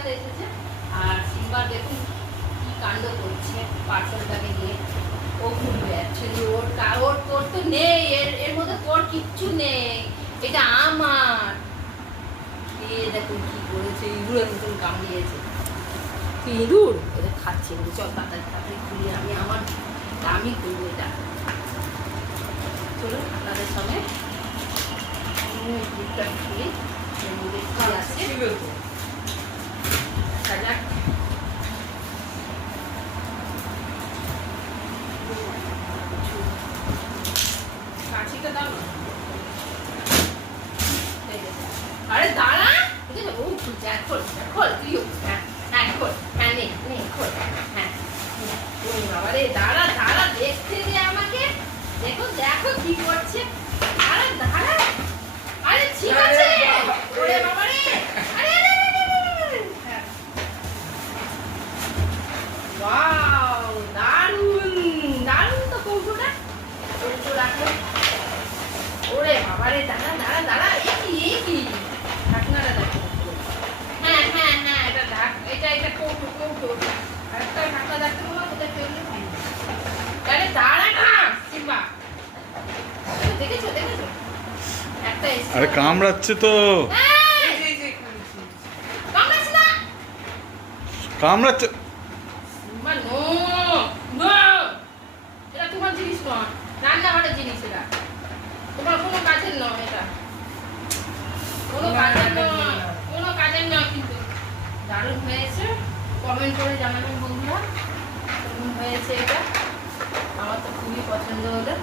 কলকাতা এসেছে। আর সিম্বার দেখুন কি কাণ্ড করছে পার্সেলটাকে নিয়ে। ও খুলবে অ্যাকচুয়ালি ওর তোর তো নেই, এর মধ্যে তোর কিচ্ছু নেই, এটা আমার। দেখুন কি করেছে, ইঁদুরের মতন কামড়িয়েছে। ইঁদুর ওদের খাচ্ছে, চল তাড়াতাড়ি তাড়াতাড়ি খুলি, আমি আমার দামি খুলবো এটা। চলুন আপনাদের সঙ্গে খুলি, আছে সাজাক। কাছিটা দাও না। আরে দাঁড়া, ও খুলছে, খোল খোল তুইও। হ্যাঁ হ্যাঁ খোল, হ্যাঁ নে নে খোল, হ্যাঁ। ও বাবা রে, দাঁড়া দাঁড়া, দেখতে দে আমাকে। দেখো দেখো কি করছে। আরে দাঁড়া, আরে ঠিক আছে। ওরে বাবা রে, আরে হ্যাঁ। ওয়াও, দারুণ দারুণ তো কৌটোটা। কৌটো রাখো। ওরে বাবা রে, দাঁড়া দাঁড়া দাঁড়া, এই কি ঢাকনাটা দেখো। হ্যাঁ হ্যাঁ হ্যাঁ, এটা ঢাক, এটা কৌটো কৌটো। একটা ঢাকনা দেখতে বলো, কোথায় ফেললে হয় না। আরে দাঁড়া না সিম্বা, দেখেছো দেখেছো একটা এসে। আরে কামড়াচ্ছে তো, কামড়াচ্ছে না, কামড়াচ্ছে। সিম্বা নো নো, এটা তোমার জিনিস নয়, রান্নাঘরের জিনিস। এটা তোমার কোনো কাজের নয়, এটা কোনো কাজের নয়, কোনো কাজের নয়। কিন্তু দারুণ হয়েছে, কমেন্ট করে জানাবেন বন্ধুরা কেমন হয়েছে এটা। আমার তো খুবই পছন্দ হলো।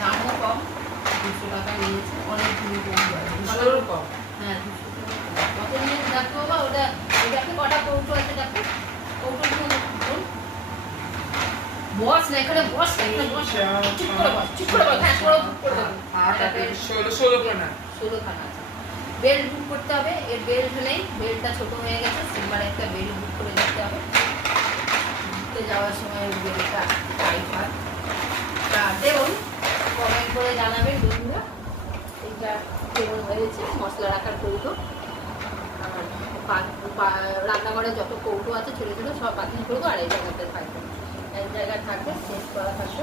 দামও কম, 200 টাকা নিয়েছে, অনেক দিন কম। হ্যাঁ 200 টাকা কত নিয়েছে দেখো বাবা। ওটা ওটাকে কটা কৌটো আছে দেখো, কৌটোগুলো বস না এখানে, বস না এখানে, বস। চুপ করে বস, চুপ করে বস। হ্যাঁ করে দেবো। 16 খানা। 16 খানা আছে। বেল্ট বুক করতে হবে, এর বেল্ট নেই, বেল্টটা ছোট হয়ে গেছে। সিম্বার একটা বেল্ট বুক করে দিতে হবে, ঘুরতে যাওয়ার সময় বেল্টটা টাইট হয়। তা দেখুন, কমেন্ট করে জানাবেন বন্ধুরা এইটা কেমন হয়েছে। মশলা রাখার কৌটো, রান্নাঘরে যত কৌটো আছে ছোটো ছোটো সব বাতিল করবো, আর এই জায়গাতে থাকবে, এক জায়গায় থাকবে, শেষ করা থাকবে।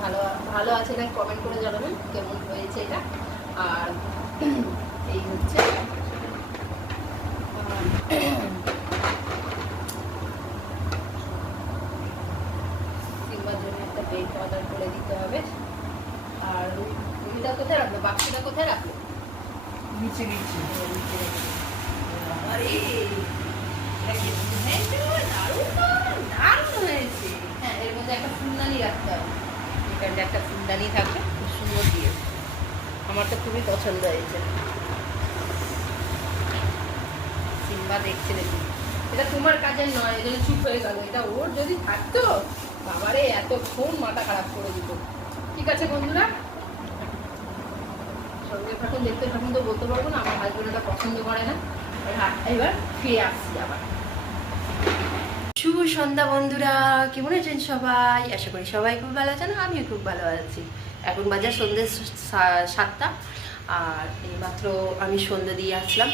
ভালো ভালো আছে না কমেন্ট করে জানাবেন কেমন হয়েছে এটা। আর এই হচ্ছে সিম্বার জন্য একটা বেল্ট অর্ডার করে দিতে হবে। আর এটা কোথায় রাখবে, বাক্সটা কোথায় রাখবে? নিচে নিচে। আরে দারুণ হয়েছে। হ্যাঁ এর মধ্যে একটা ফুলদানি রাখতে হবে, এখানটা একটা ফুলদানি থাকবে, খুব সুন্দর দিয়ে। আমার তো খুবই পছন্দ হয়েছে। সিম্বা দেখছে দেখুন, এটা তোমার কাজের নয়, এজন্য চুপ হয়ে গেল। এটা ওর যদি থাকতো বাবারে এতক্ষণ মাথা খারাপ করে দিত। ঠিক আছে বন্ধুরা, সঙ্গে থাকুন, দেখতে থাকুন, তো বলতে পারবো না। আমার হাজবেন্ড এটা পছন্দ করে না। এবার ফিরে আসছি আবার। শুভ সন্ধ্যা বন্ধুরা, কেমন আছেন সবাই? আশা করি সবাই খুব ভালো আছেন, আমিও খুব ভালো আছি। এখন বাজার সন্ধ্যে 7টা, আর এইমাত্র আমি সন্ধ্যে দিয়ে আসলাম।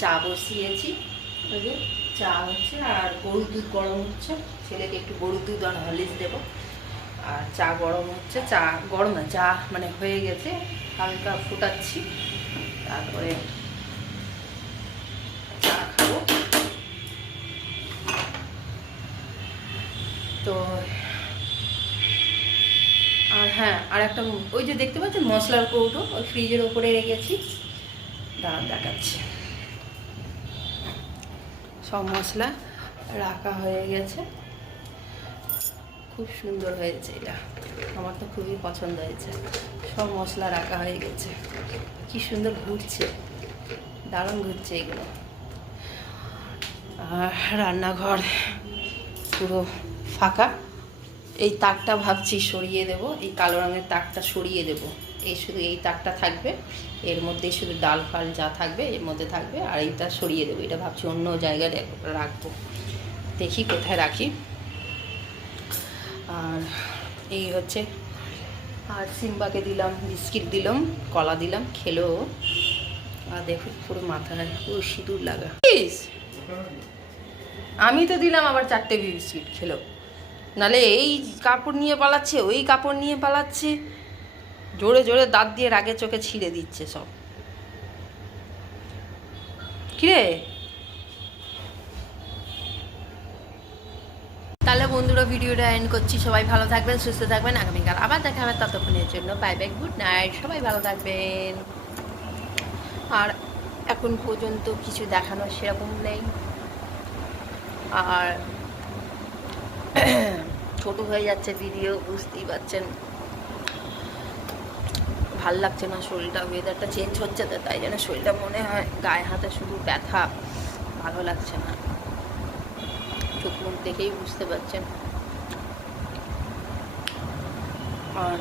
চা বসিয়েছি, ওই যে চা হচ্ছে, আর গরুর দুধ গরম হচ্ছে। ছেলেকে একটু গরুর দুধ আর হরলিক্স দেবো। আর চা গরম হচ্ছে, চা গরম না, চা মানে হয়ে গেছে, হালকা ফুটাচ্ছি, তারপরে চা খাবো। তো আর হ্যাঁ, আর একটা ওই যে দেখতে পাচ্ছেন মশলার কৌটো, ওই ফ্রিজের ওপরে রেখেছি, দাঁড়ান দেখাচ্ছি। সব মশলা রাখা হয়ে গেছে, খুব সুন্দর হয়েছে এটা, আমার তো খুবই পছন্দ হয়েছে। সব মশলা রাখা হয়ে গেছে, কি সুন্দর ঘুরছে, দারুণ ঘুরছে এগুলো। আর রান্নাঘর পুরো ফাঁকা। এই তাকটা ভাবছি সরিয়ে দেব, এই কালো রঙের তাকটা সরিয়ে দেব। এই শুধু এই তাকটা থাকবে, এর মধ্যে শুধু ডাল ফাল যা থাকবে এর মধ্যে থাকবে, আর এইটা সরিয়ে দেবো। এটা ভাবছি অন্য জায়গায় রাখবো, দেখি কোথায় রাখি। আর এই হচ্ছে, আর সিম্বাকে দিলাম বিস্কিট, দিলাম কলা, দিলাম, খেলো। আর দেখুন পুরো মাথায় পুরো সিঁদুর লাগা। আমি তো দিলাম আবার 4টে বিস্কিট খেলো, নালে এই কাপড় নিয়ে পালাচ্ছে, ওই কাপড় নিয়ে পালাচ্ছে, জোরে জোরে দাঁত দিয়ে রাগে চোখে ছিঁড়ে দিচ্ছে সব। কিরে, তাহলে বন্ধুরা ভিডিওটা এন্ড করছি। সবাই ভালো থাকবেন, সুস্থ থাকবেন, আগামীকাল আবার দেখা হবে। ততক্ষণের জন্য বাই বাই, গুড নাইট, সবাই ভালো থাকবেন। আর এখন পর্যন্ত কিছু দেখানোর সেরকম নেই, আর ছোট হয়ে যাচ্ছে ভিডিও, বুঝতেই পারছেন। ভাল লাগছে না শরীরটা, ওয়েদারটা চেঞ্জ হচ্ছে তো, তাই জন্য শরীরটা মনে হয় গায়ে হাতে শুধু ব্যথা, ভালো লাগছে না। চোখ মুখ দেখেই বুঝতে পারছেন। আর